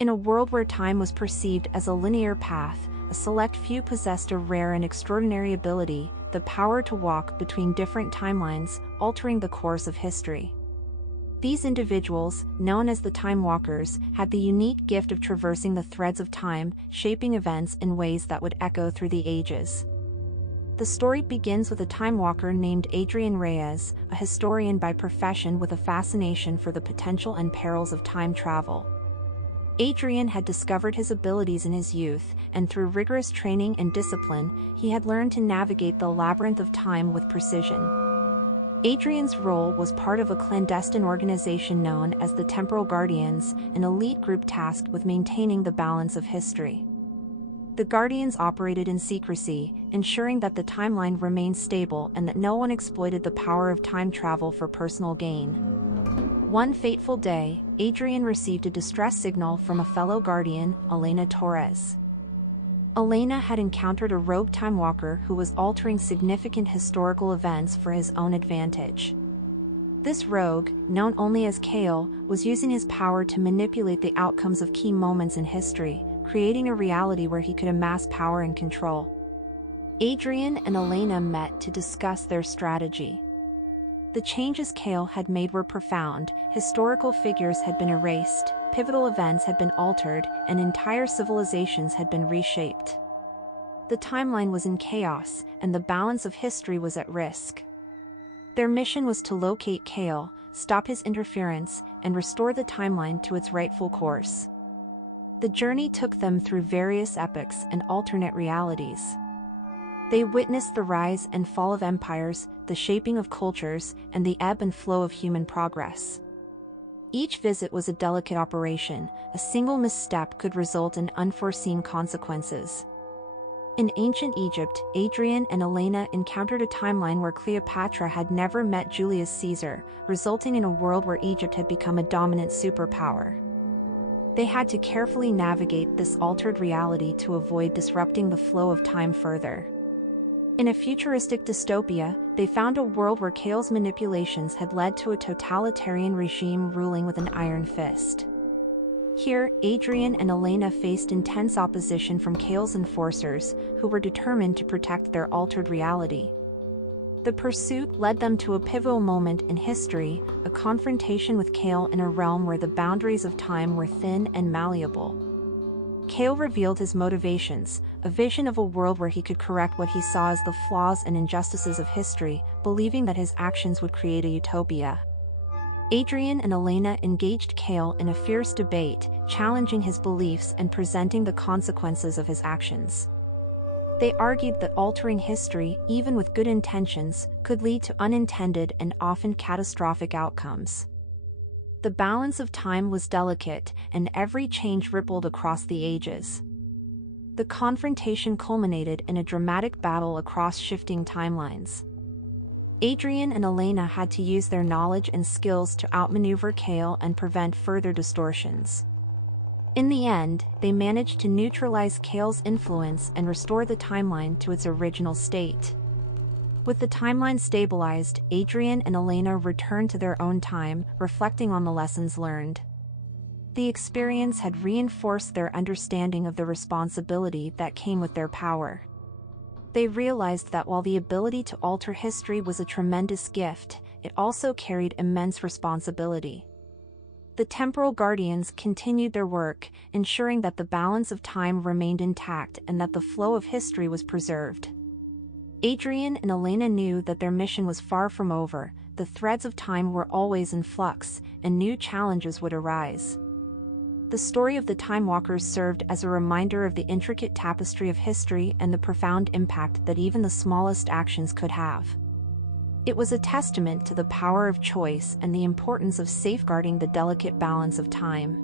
In a world where time was perceived as a linear path, a select few possessed a rare and extraordinary ability, the power to walk between different timelines, altering the course of history. These individuals, known as the Timewalkers, had the unique gift of traversing the threads of time, shaping events in ways that would echo through the ages. The story begins with a Timewalker named Adrian Reyes, a historian by profession with a fascination for the potential and perils of time travel. Adrian had discovered his abilities in his youth, and through rigorous training and discipline, he had learned to navigate the labyrinth of time with precision. Adrian's role was part of a clandestine organization known as the Temporal Guardians, an elite group tasked with maintaining the balance of history. The Guardians operated in secrecy, ensuring that the timeline remained stable and that no one exploited the power of time travel for personal gain. One fateful day, Adrian received a distress signal from a fellow Guardian, Elena Torres. Elena had encountered a rogue Timewalker who was altering significant historical events for his own advantage. This rogue, known only as Kale, was using his power to manipulate the outcomes of key moments in history, creating a reality where he could amass power and control. Adrian and Elena met to discuss their strategy. The changes Kale had made were profound. Historical figures had been erased, pivotal events had been altered, and entire civilizations had been reshaped. The timeline was in chaos, and the balance of history was at risk. Their mission was to locate Kale, stop his interference, and restore the timeline to its rightful course. The journey took them through various epochs and alternate realities. They witnessed the rise and fall of empires, the shaping of cultures, and the ebb and flow of human progress. Each visit was a delicate operation. A single misstep could result in unforeseen consequences. In ancient Egypt, Adrian and Elena encountered a timeline where Cleopatra had never met Julius Caesar, resulting in a world where Egypt had become a dominant superpower. They had to carefully navigate this altered reality to avoid disrupting the flow of time further. In a futuristic dystopia, they found a world where Kale's manipulations had led to a totalitarian regime ruling with an iron fist. Here, Adrian and Elena faced intense opposition from Kale's enforcers, who were determined to protect their altered reality. The pursuit led them to a pivotal moment in history, a confrontation with Kale in a realm where the boundaries of time were thin and malleable. Kale revealed his motivations, a vision of a world where he could correct what he saw as the flaws and injustices of history, believing that his actions would create a utopia. Adrian and Elena engaged Kale in a fierce debate, challenging his beliefs and presenting the consequences of his actions. They argued that altering history, even with good intentions, could lead to unintended and often catastrophic outcomes. The balance of time was delicate, and every change rippled across the ages. The confrontation culminated in a dramatic battle across shifting timelines. Adrian and Elena had to use their knowledge and skills to outmaneuver Kale and prevent further distortions. In the end, they managed to neutralize Kale's influence and restore the timeline to its original state. With the timeline stabilized, Adrian and Elena returned to their own time, reflecting on the lessons learned. The experience had reinforced their understanding of the responsibility that came with their power. They realized that while the ability to alter history was a tremendous gift, it also carried immense responsibility. The Temporal Guardians continued their work, ensuring that the balance of time remained intact and that the flow of history was preserved. Adrian and Elena knew that their mission was far from over. The threads of time were always in flux, and new challenges would arise. The story of the Timewalkers served as a reminder of the intricate tapestry of history and the profound impact that even the smallest actions could have. It was a testament to the power of choice and the importance of safeguarding the delicate balance of time.